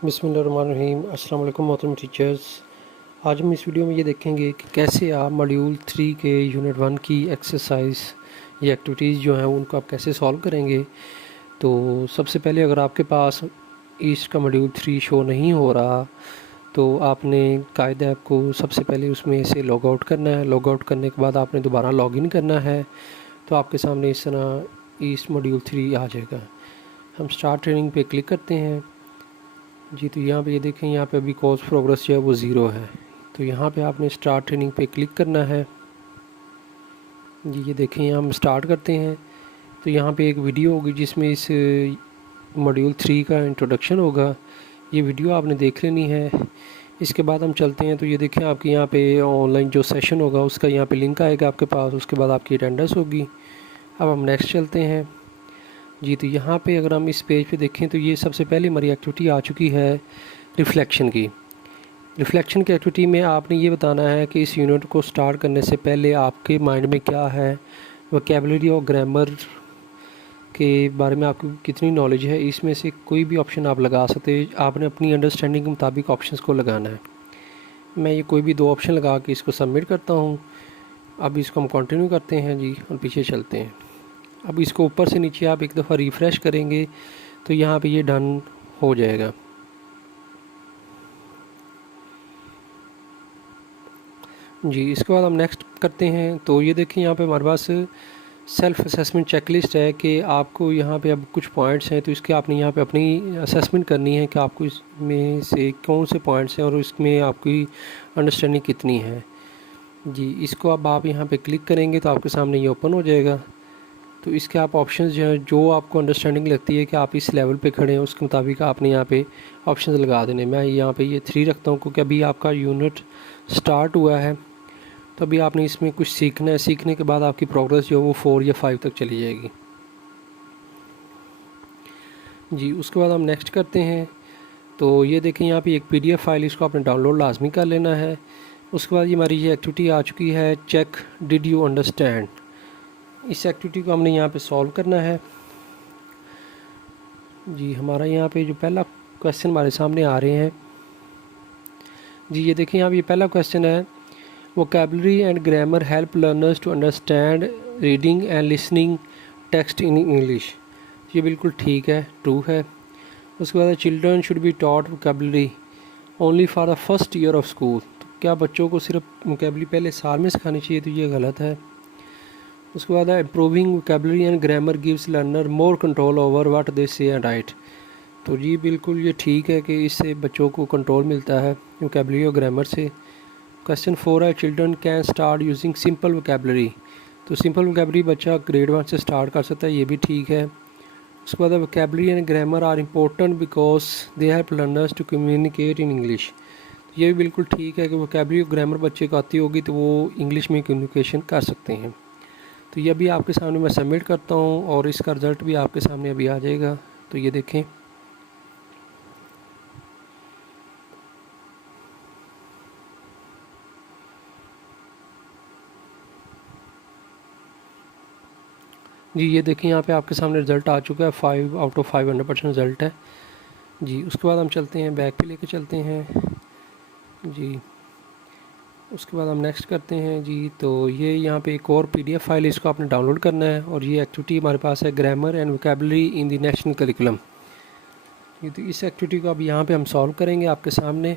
बिस्मिल्लाहिर्रहमानिर्रहीम। अस्सलाम वालेकुम मोहतरम टीचर्स। आज हम इस वीडियो में ये देखेंगे कि कैसे आप मॉड्यूल 3 के यूनिट 1 की एक्सरसाइज या एक्टिविटीज़ जो हैं उनको आप कैसे सॉल्व करेंगे। तो सबसे पहले अगर आपके पास ईस्ट का मॉड्यूल 3 शो नहीं हो रहा तो आपने कायदे आपको सबसे पहले उसमें से लॉग आउट करना है। लॉग आउट करने के बाद आपने दोबारा लॉग इन करना है, तो आपके सामने इस तरह ईस्ट मॉड्यूल 3 आ जाएगा। हम स्टार्ट ट्रेनिंग पे क्लिक करते हैं जी। तो यहाँ पे ये देखें, यहाँ पे अभी कोर्स प्रोग्रेस जो है वो ज़ीरो है। तो यहाँ पे आपने स्टार्ट ट्रेनिंग पे क्लिक करना है जी। ये देखें, यहाँ हम स्टार्ट करते हैं तो यहाँ पे एक वीडियो होगी जिसमें इस मॉड्यूल 3 का इंट्रोडक्शन होगा। ये वीडियो आपने देख लेनी है। इसके बाद हम चलते हैं तो ये देखें, आपके यहाँ पे ऑनलाइन जो सेशन होगा उसका यहाँ पे लिंक आएगा आपके पास। उसके बाद आपकी अटेंडेंस होगी। अब हम नेक्स्ट चलते हैं जी। तो यहाँ पे अगर हम इस पेज पे देखें तो ये सबसे पहले हमारी एक्टिविटी आ चुकी है रिफ़्लेक्शन की। रिफ़्लेक्शन की एक्टिविटी में आपने ये बताना है कि इस यूनिट को स्टार्ट करने से पहले आपके माइंड में क्या है, वोकैबुलरी और ग्रामर के बारे में आपको कितनी नॉलेज है। इसमें से कोई भी ऑप्शन आप लगा सकते हैं। आपने अपनी अंडरस्टैंडिंग के मुताबिक ऑप्शंस को लगाना है। मैं ये कोई भी दो ऑप्शन लगा के इसको सबमिट करता हूँ। अब इसको हम कंटिन्यू करते हैं जी और पीछे चलते हैं। अब इसको ऊपर से नीचे आप एक दफ़ा रिफ़्रेश करेंगे तो यहाँ पे ये डन हो जाएगा जी। इसके बाद हम नेक्स्ट करते हैं तो ये देखें, यहाँ पे हमारे पास सेल्फ़ असेसमेंट चेकलिस्ट है कि आपको यहाँ पे अब कुछ पॉइंट्स हैं तो इसके आपने यहाँ पे अपनी असेसमेंट करनी है कि आपको इसमें से कौन से पॉइंट्स हैं और इसमें आपकी अंडरस्टैंडिंग कितनी है जी। इसको अब आप यहाँ पे क्लिक करेंगे तो आपके सामने ये ओपन हो जाएगा। तो इसके आप ऑप्शंस जो हैं, जो आपको अंडरस्टैंडिंग लगती है कि आप इस लेवल पे खड़े हैं, उसके मुताबिक आपने यहाँ पे ऑप्शंस लगा देने। मैं यहाँ पे ये 3 रखता हूँ क्योंकि अभी आपका यूनिट स्टार्ट हुआ है। तो अभी आपने इसमें कुछ सीखना है। सीखने के बाद आपकी प्रोग्रेस जो है वो 4 या 5 तक चली जाएगी जी। उसके बाद हम नेक्स्ट करते हैं तो ये देखें, यहाँ पे एक PDF फाइल, इसको आपने डाउनलोड लाजमी कर लेना है। उसके बाद ये हमारी ये एक्टिविटी आ चुकी है, चेक डिड यू अंडरस्टैंड। इस एक्टिविटी को हमने यहाँ पे सॉल्व करना है जी। हमारा यहाँ पे जो पहला क्वेश्चन हमारे सामने आ रहे हैं जी। ये देखें, यहाँ पे ये पहला क्वेश्चन है, vocabulary and grammar help learners to understand reading and listening text in English. ये बिल्कुल ठीक है, ट्रू है। उसके बाद children should be taught vocabulary only for the first year of school. तो क्या बच्चों को सिर्फ वोकैबुलरी पहले साल में सिखानी चाहिए? तो ये गलत है। उसके बाद improving vocabulary and grammar gives learner more control over what they से एंड राइट। तो जी बिल्कुल ये ठीक है कि इससे बच्चों को कंट्रोल मिलता है वोकैबुलरी और ग्रामर से। क्वेश्चन 4 है, children can start using simple vocabulary. तो सिंपल वोकैबुलरी बच्चा ग्रेड 1 से स्टार्ट कर सकता है, ये भी ठीक है। उसके बाद vocabulary and grammar are important because they help learners to communicate in English. ये भी बिल्कुल ठीक है कि वोकैबुलरी और ग्रामर बच्चे को आती होगी तो वो इंग्लिश में कम्युनिकेशन कर सकते हैं। तो ये अभी आपके सामने मैं सबमिट करता हूँ और इसका रिज़ल्ट भी आपके सामने अभी आ जाएगा। तो ये देखें जी। ये देखें, यहाँ पे आपके सामने रिज़ल्ट आ चुका है। 5 आउट ऑफ 5 100% रिज़ल्ट है जी। उसके बाद हम चलते हैं, बैक पे लेके चलते हैं जी। उसके बाद हम नेक्स्ट करते हैं जी। तो ये यहाँ पे एक और PDF फाइल है, इसको आपने डाउनलोड करना है। और ये एक्टिविटी हमारे पास है, grammar and vocabulary in the national curriculum. ये तो इस एक्टिविटी को अब यहाँ पे हम सॉल्व करेंगे आपके सामने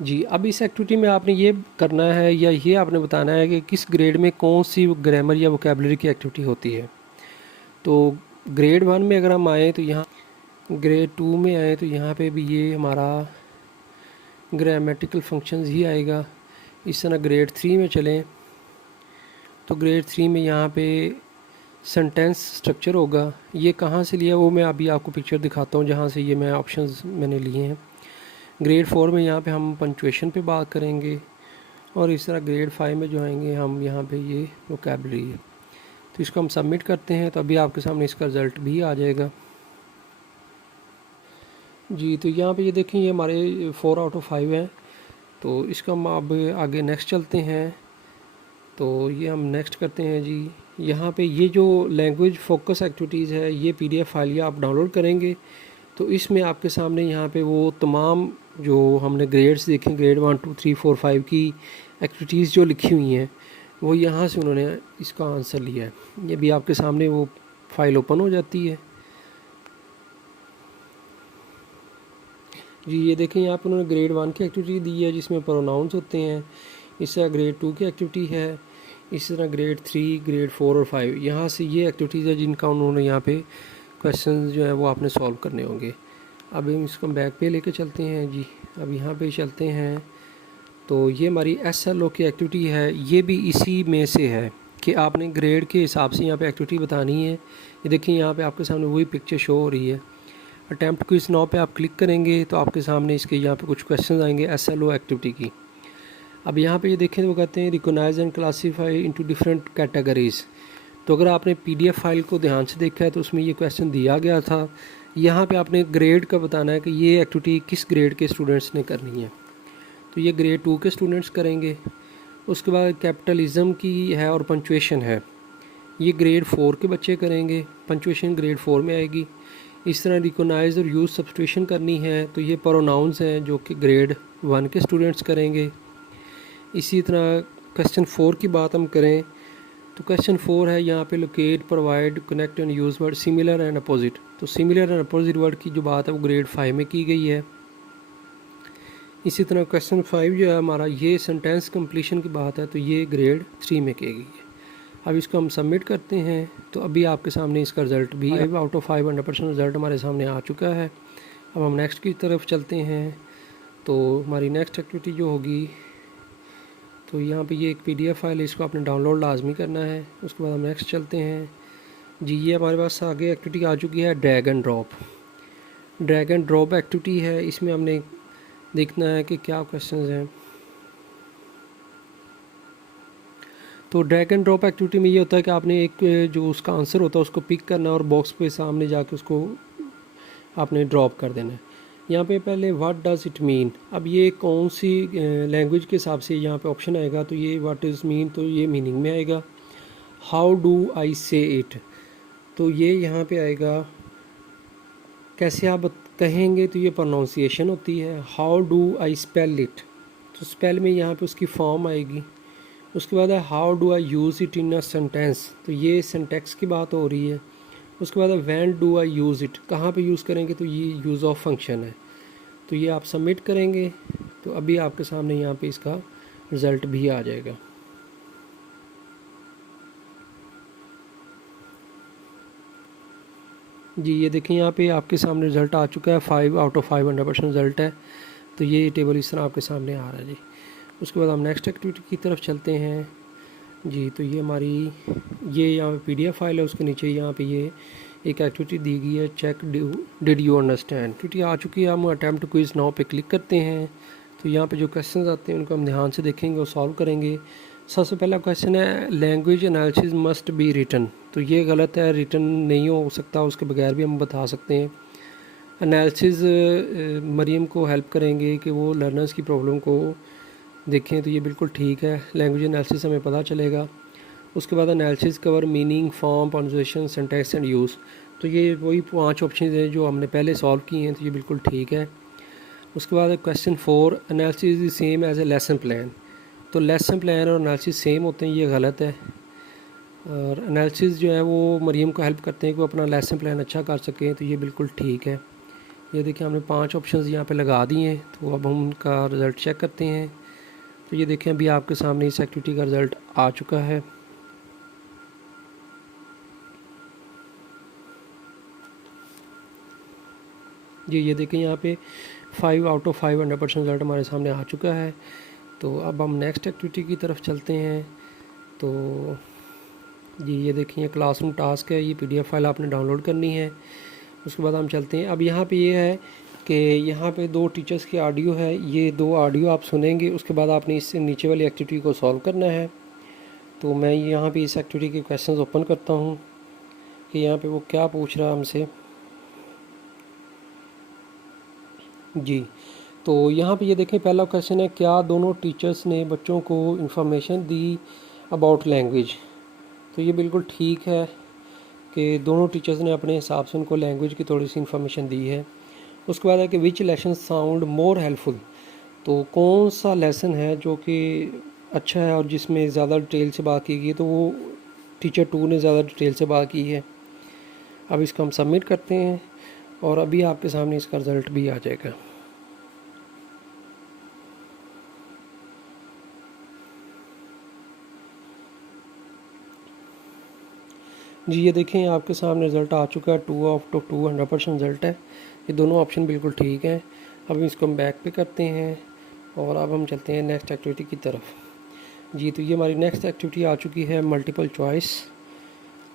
जी। अब इस एक्टिविटी में आपने ये करना है या ये आपने बताना है कि किस ग्रेड में कौन सी ग्रामर या वोकैबुलरी की एक्टिविटी होती है। तो ग्रेड 1 में अगर हम आए तो यहाँ, ग्रेड 2 में आए तो यहाँ पे भी ये हमारा ग्रामेटिकल फंक्शंस ही आएगा। इस तरह ग्रेड 3 में चलें तो ग्रेड 3 में यहाँ पे सेंटेंस स्ट्रक्चर होगा। ये कहाँ से लिया वो मैं अभी आपको पिक्चर दिखाता हूँ जहाँ से ये मैं ऑप्शंस मैंने लिए हैं। ग्रेड 4 में यहाँ पे हम पंक्चुएशन पे बात करेंगे और इस तरह ग्रेड 5 में जो आएंगे हम यहाँ पे ये वोकैबुलरी है। तो इसको हम सबमिट करते हैं तो अभी आपके सामने इसका रिज़ल्ट भी आ जाएगा जी। तो यहाँ पे ये देखें, ये हमारे 4 आउट ऑफ 5 हैं। तो इसका हम अब आगे नेक्स्ट चलते हैं। तो ये हम नेक्स्ट करते हैं जी। यहाँ पे ये जो लैंग्वेज फोकस एक्टिविटीज़ है ये PDF फाइल या आप डाउनलोड करेंगे तो इसमें आपके सामने यहाँ पे वो तमाम जो हमने ग्रेड्स देखे, ग्रेड 1 2 3 4 5 की एक्टिविटीज़ जो लिखी हुई हैं वो यहाँ से उन्होंने इसका आंसर लिया है। ये भी आपके सामने वो फाइल ओपन हो जाती है। जी ये देखें यहाँ पर उन्होंने ग्रेड 1 की एक्टिविटी दी है जिसमें प्रोनाउंस होते हैं। इस तरह ग्रेड 2 की एक्टिविटी है, इसी तरह ग्रेड 3, ग्रेड 4 और 5 यहाँ से ये एक्टिविटीज़ है जिनका उन्होंने यहाँ पे क्वेश्चन जो है वो आपने सॉल्व करने होंगे। अब हम इसको बैक पे लेके चलते हैं जी। अब यहाँ पे चलते हैं तो ये हमारी SLO की एक्टिविटी है। ये भी इसी में से है कि आपने ग्रेड के हिसाब से यहाँ पे एक्टिविटी बतानी है। ये देखिए यहाँ पे आपके सामने वही पिक्चर शो हो रही है। अटैम्प्ट क्विज नाउ पे आप क्लिक करेंगे तो आपके सामने इसके यहाँ पे कुछ क्वेश्चन आएंगे SLO एक्टिविटी की। अब यहाँ पे ये देखें तो वो कहते हैं recognise and classify into different categories. तो अगर आपने PDF फाइल को ध्यान से देखा है तो उसमें ये क्वेश्चन दिया गया था। यहाँ पे आपने ग्रेड का बताना है कि ये एक्टिविटी किस ग्रेड के स्टूडेंट्स ने करनी है। तो ये ग्रेड 2 के स्टूडेंट्स करेंगे। उसके बाद कैपिटलिज्म की है और पंचुएशन है, ये ग्रेड 4 के बच्चे करेंगे, पंचुएशन ग्रेड 4 में आएगी। इस तरह रिकॉग्नाइज और यूज़ सब्स्टिट्यूशन करनी है तो ये प्रोनाउंस हैं जो कि ग्रेड 1 के स्टूडेंट्स करेंगे। इसी तरह क्वेश्चन 4 की बात हम करें तो क्वेश्चन 4 है यहाँ पे locate, provide, connect and use word similar and opposite. तो सिमिलर एंड अपोजिट वर्ड की जो बात है वो ग्रेड 5 में की गई है। इसी तरह क्वेश्चन 5 जो है हमारा ये सेंटेंस कंप्लीशन की बात है तो ये ग्रेड 3 में की गई है। अब इसको हम सबमिट करते हैं तो अभी आपके सामने इसका रिज़ल्ट भी 5 आउट ऑफ 5 100% रिज़ल्ट हमारे सामने आ चुका है। अब हम नेक्स्ट की तरफ चलते हैं तो हमारी नेक्स्ट एक्टिविटी जो होगी तो यहाँ पे ये एक PDF फाइल है, इसको आपने डाउनलोड लाजमी करना है। उसके बाद हम नेक्स्ट चलते हैं जी। ये हमारे पास आगे एक्टिविटी आ चुकी है drag and drop. Drag and drop activity है, इसमें हमने देखना है कि क्या क्वेश्चंस हैं। तो ड्रैग एंड ड्रॉप एक्टिविटी में ये होता है कि आपने एक जो उसका आंसर होता है उसको पिक करना है और बॉक्स पे सामने जाके उसको आपने ड्रॉप कर देना है। यहाँ पे पहले व्हाट डज़ इट मीन, अब ये कौन सी लैंग्वेज के हिसाब से यहाँ पे ऑप्शन आएगा तो ये व्हाट इज़ मीन तो ये मीनिंग में आएगा। हाउ डू आई से इट तो ये यहाँ पे आएगा कैसे आप कहेंगे तो ये प्रोनाउंसिएशन होती है। How do I spell it तो स्पेल में यहाँ पे उसकी फॉर्म आएगी। उसके बाद है how do I use it in a sentence तो ये सेंटेक्स की बात हो रही है। उसके बाद है when do I use it, कहाँ पे यूज़ करेंगे तो ये यूज़ ऑफ फंक्शन है। तो ये आप सबमिट करेंगे तो अभी आपके सामने यहाँ पे इसका रिज़ल्ट भी आ जाएगा। जी ये देखें यहाँ पे आपके सामने रिज़ल्ट आ चुका है 5 आउट ऑफ 5 100% रिज़ल्ट है। तो ये टेबल इस तरह आपके सामने आ रहा है जी। उसके बाद हम नेक्स्ट एक्टिविटी की तरफ चलते हैं जी। तो ये हमारी ये यहाँ पे PDF फाइल है, उसके नीचे यहाँ पे ये एक एक्टिविटी दी गई है check did you understand. Activity आ चुकी है, हम अटैम्प्ट क्विज नाउ पे क्लिक करते हैं तो यहाँ पे जो क्वेश्चंस आते हैं उनको हम ध्यान से देखेंगे और सॉल्व करेंगे। सबसे पहला क्वेश्चन है language analysis must be written तो ये गलत है, रिटन नहीं हो सकता, उसके बगैर भी हम बता सकते हैं। एनालिसिस मरियम को हेल्प करेंगे कि वो लर्नर्स की प्रॉब्लम को देखें तो ये बिल्कुल ठीक है, लैंग्वेज एनालिसिस हमें पता चलेगा। उसके बाद analysis cover meaning, form, punctuation, syntax and use तो ये वही 5 ऑप्शन हैं जो हमने पहले सॉल्व किए हैं तो ये बिल्कुल ठीक है। उसके बाद question 4 analysis is same as a lesson plan तो लेसन प्लान और एनालिसिस सेम होते हैं, ये गलत है। और एनालिसिस जो है वो मरियम को हेल्प करते हैं कि वो अपना लेसन प्लान अच्छा कर सकें तो ये बिल्कुल ठीक है। ये देखिए हमने 5 ऑप्शन यहाँ पे लगा दिए हैं तो अब हम उनका रिज़ल्ट चेक करते हैं। तो ये देखें अभी आपके सामने इस एक्टिविटी का रिज़ल्ट आ चुका है। जी ये देखें यहाँ पे 5 आउट ऑफ 5 100% रिज़ल्ट हमारे सामने आ चुका है। तो अब हम नेक्स्ट एक्टिविटी की तरफ चलते हैं। तो जी ये देखें ये क्लासरूम टास्क है, ये PDF फाइल आपने डाउनलोड करनी है। उसके बाद हम चलते हैं। अब यहाँ पे ये है कि यहाँ पे 2 टीचर्स की ऑडियो है, ये 2 ऑडियो आप सुनेंगे, उसके बाद आपने इससे नीचे वाली एक्टिविटी को सॉल्व करना है। तो मैं यहाँ पे इस एक्टिविटी के क्वेश्चंस ओपन करता हूँ कि यहाँ पे वो क्या पूछ रहा है हमसे। जी तो यहाँ पे ये देखें पहला क्वेश्चन है क्या दोनों टीचर्स ने बच्चों को इन्फॉर्मेशन दी अबाउट लैंग्वेज। तो ये बिल्कुल ठीक है कि दोनों टीचर्स ने अपने हिसाब से उनको लैंग्वेज की थोड़ी सी इन्फॉर्मेशन दी है। उसके बाद है कि विच लेसन साउंड मोर हेल्पफुल, तो कौन सा लेसन है जो कि अच्छा है और जिसमें ज़्यादा डिटेल से बात की गई, तो वो टीचर 2 ने ज़्यादा डिटेल से बात की है। अब इसको हम सबमिट करते हैं और अभी आपके सामने इसका रिज़ल्ट भी आ जाएगा। जी ये देखें आपके सामने रिज़ल्ट आ चुका है, 2 ऑफ 2 100% रिज़ल्ट है। ये दोनों ऑप्शन बिल्कुल ठीक हैं। अब इसको हम बैक पे करते हैं और अब हम चलते हैं नेक्स्ट एक्टिविटी की तरफ। जी तो ये हमारी नेक्स्ट एक्टिविटी आ चुकी है मल्टीपल चॉइस।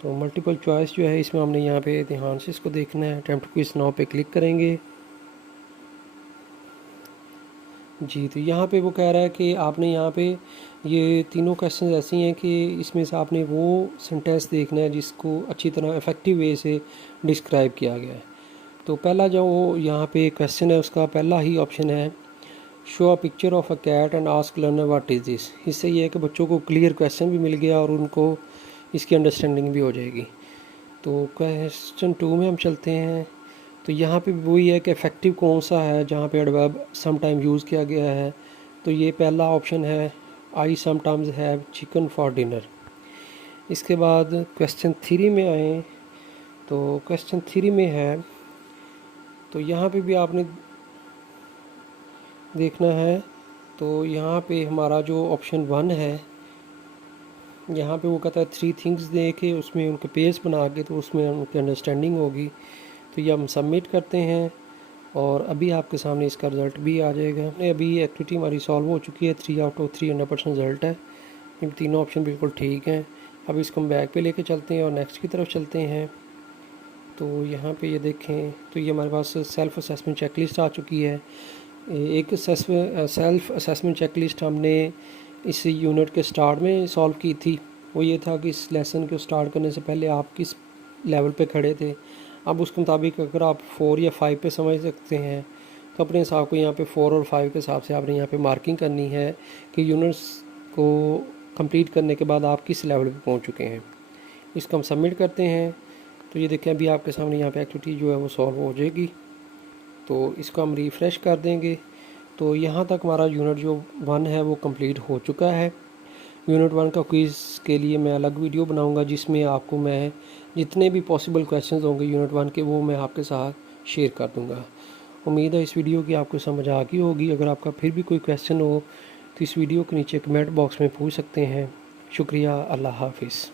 तो मल्टीपल चॉइस जो है इसमें हमने यहाँ पे ध्यान से इसको देखना है। अटेम्प्ट क्विज नाउ पे क्लिक करेंगे। जी तो यहाँ पे वो कह रहा है कि आपने यहाँ पे ये तीनों क्वेश्चन ऐसी हैं कि इसमें से आपने वो सेंटेंस देखना है जिसको अच्छी तरह इफ़ेक्टिव वे से डिस्क्राइब किया गया है। तो पहला जो यहाँ पे क्वेश्चन है उसका पहला ही ऑप्शन है show a picture of a cat and ask learner what is this. इससे ये है कि बच्चों को क्लियर क्वेश्चन भी मिल गया और उनको इसकी अंडरस्टैंडिंग भी हो जाएगी। तो क्वेश्चन 2 में हम चलते हैं। तो यहाँ पे वही है कि इफ़ेक्टिव कौन सा है जहाँ पे एडवर्ब सम टाइम यूज़ किया गया है। तो ये पहला ऑप्शन है I sometimes have chicken for dinner. इसके बाद क्वेश्चन 3 में आए तो क्वेश्चन 3 में है, तो यहाँ पे भी आपने देखना है। तो यहाँ पे हमारा जो ऑप्शन 1 है, यहाँ पे वो कहता है 3 थिंग्स दे के उसमें उनके पेज बना के, तो उसमें उनकी अंडरस्टैंडिंग होगी। तो ये हम सबमिट करते हैं और अभी आपके सामने इसका रिज़ल्ट भी आ जाएगा। अभी एक्टिविटी हमारी सॉल्व हो चुकी है, 3 आउट ऑफ 3 100% रिज़ल्ट है। इन तीनों ऑप्शन बिल्कुल ठीक हैं। अब इसको हम बैक पे लेके चलते हैं और नेक्स्ट की तरफ चलते हैं। तो यहाँ पे ये देखें तो ये हमारे पास सेल्फ असेसमेंट चेकलिस्ट आ चुकी है। एक सेल्फ असेसमेंट चेकलिस्ट हमने इस यूनिट के स्टार्ट में सॉल्व की थी। वो ये था कि इस लेसन को स्टार्ट करने से पहले आप किस लेवल पे खड़े थे। अब उसके मुताबिक अगर आप 4 या 5 पे समझ सकते हैं तो अपने हिसाब को यहाँ पे 4 और 5 के हिसाब से आपने यहाँ पे मार्किंग करनी है कि यूनिट्स को कंप्लीट करने के बाद आप किस लेवल पे पहुँच चुके हैं। इसको हम सबमिट करते हैं। तो ये देखें अभी आपके सामने यहाँ पे एक्टिविटी जो है वो सॉल्व हो जाएगी। तो इसको हम रिफ़्रेश कर देंगे। तो यहाँ तक हमारा यूनिट जो 1 है वो कंप्लीट हो चुका है। यूनिट 1 का क्विज़ के लिए मैं अलग वीडियो बनाऊंगा जिसमें आपको मैं जितने भी पॉसिबल क्वेश्चंस होंगे यूनिट 1 के वो मैं आपके साथ शेयर कर दूंगा। उम्मीद है इस वीडियो की आपको समझ आ गई होगी। अगर आपका फिर भी कोई क्वेश्चन हो तो इस वीडियो के नीचे कमेंट बॉक्स में पूछ सकते हैं। शुक्रिया, अल्लाह हाफिज़।